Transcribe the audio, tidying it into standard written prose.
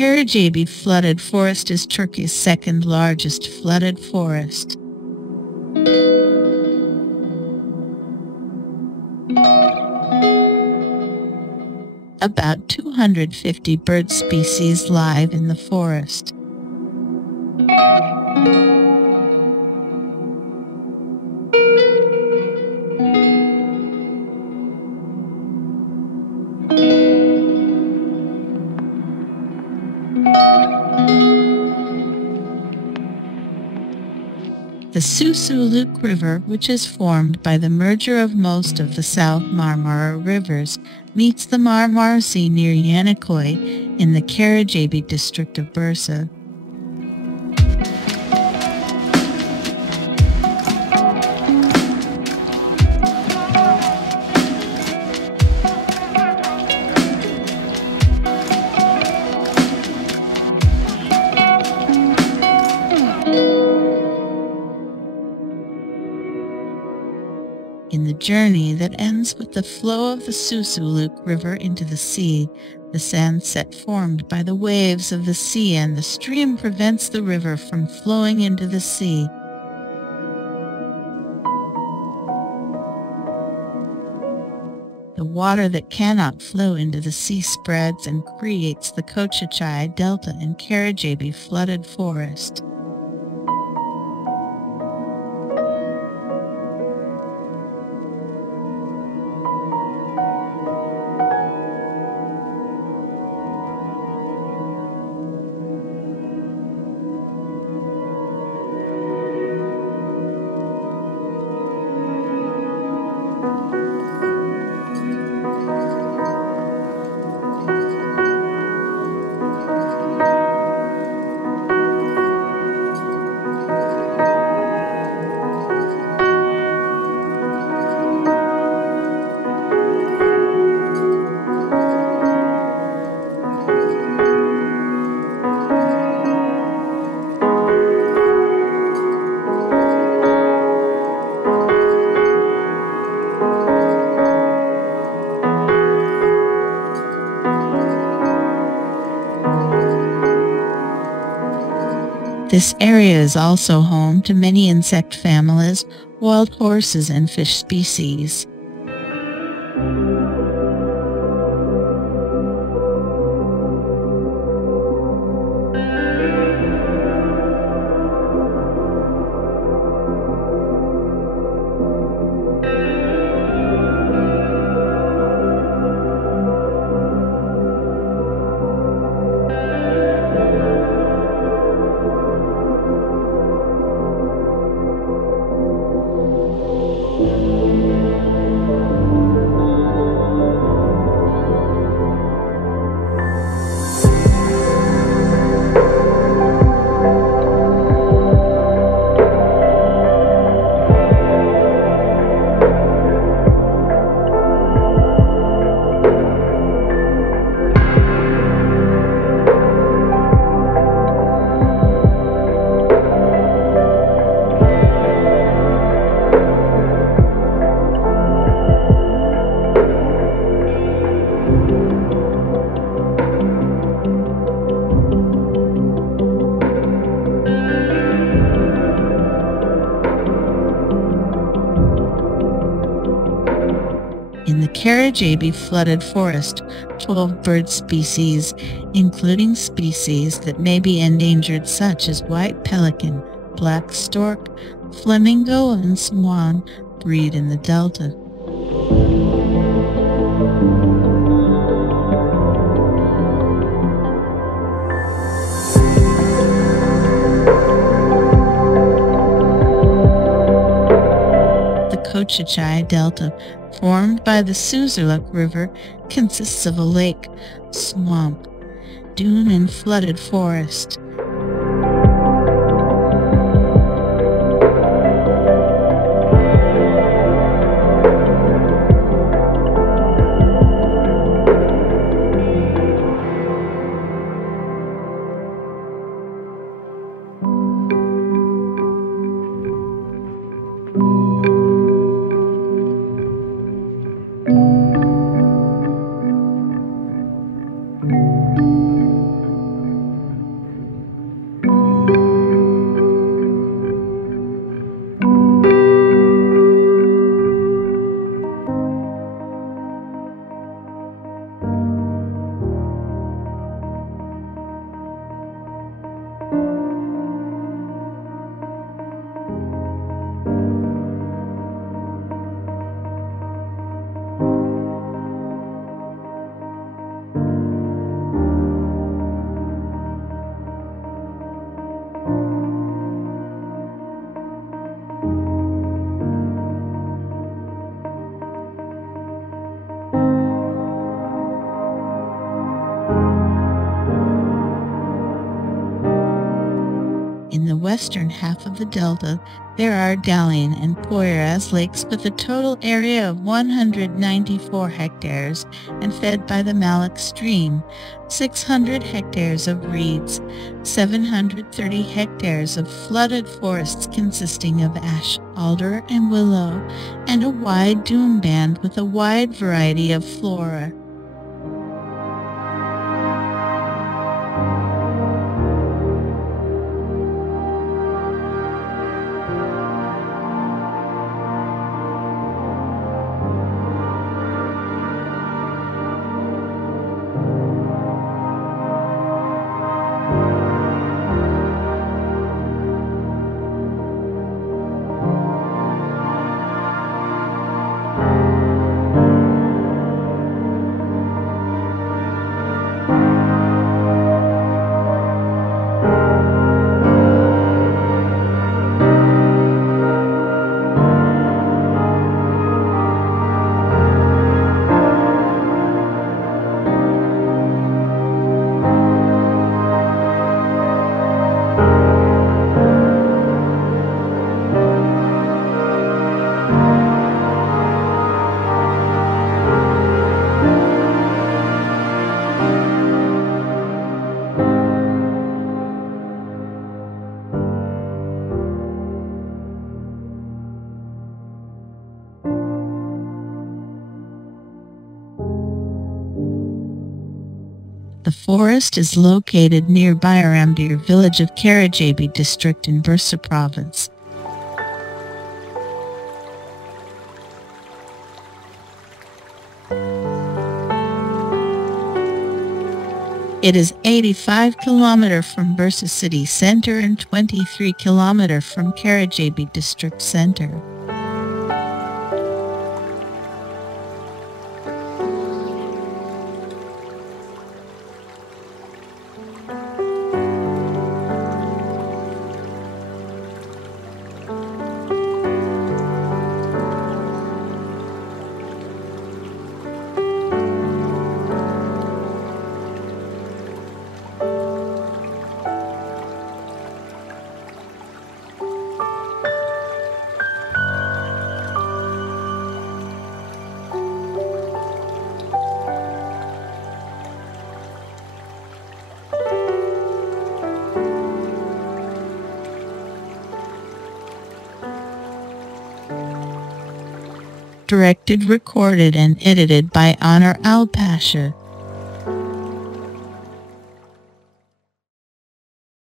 Karacabey Flooded Forest is Turkey's second largest flooded forest. About 250 bird species live in the forest. The Susuluk River, which is formed by the merger of most of the South Marmara rivers, meets the Marmara Sea near Yanikoy in the Karacabey district of Bursa. In the journey that ends with the flow of the Susuluk River into the sea, the sandset formed by the waves of the sea and the stream prevents the river from flowing into the sea. The water that cannot flow into the sea spreads and creates the Karacabey Delta in Karacabey Flooded Forest. This area is also home to many insect families, wild horses, and fish species. In the Karacabey Flooded Forest, 12 bird species, including species that may be endangered such as white pelican, black stork, flamingo, and swan, breed in the delta. Karacabey Delta, formed by the Susuluk River, consists of a lake, swamp, dune, and flooded forest. western half of the delta, there are Dalien and Poyraz lakes with a total area of 194 hectares and fed by the Malak Stream, 600 hectares of reeds, 730 hectares of flooded forests consisting of ash, alder, and willow, and a wide dune band with a wide variety of flora. The forest is located near Bayramdir village of Karacabey district in Bursa province. It is 85 km from Bursa city center and 23 km from Karacabey district center. Directed, recorded, and edited by Honor Al Pasha.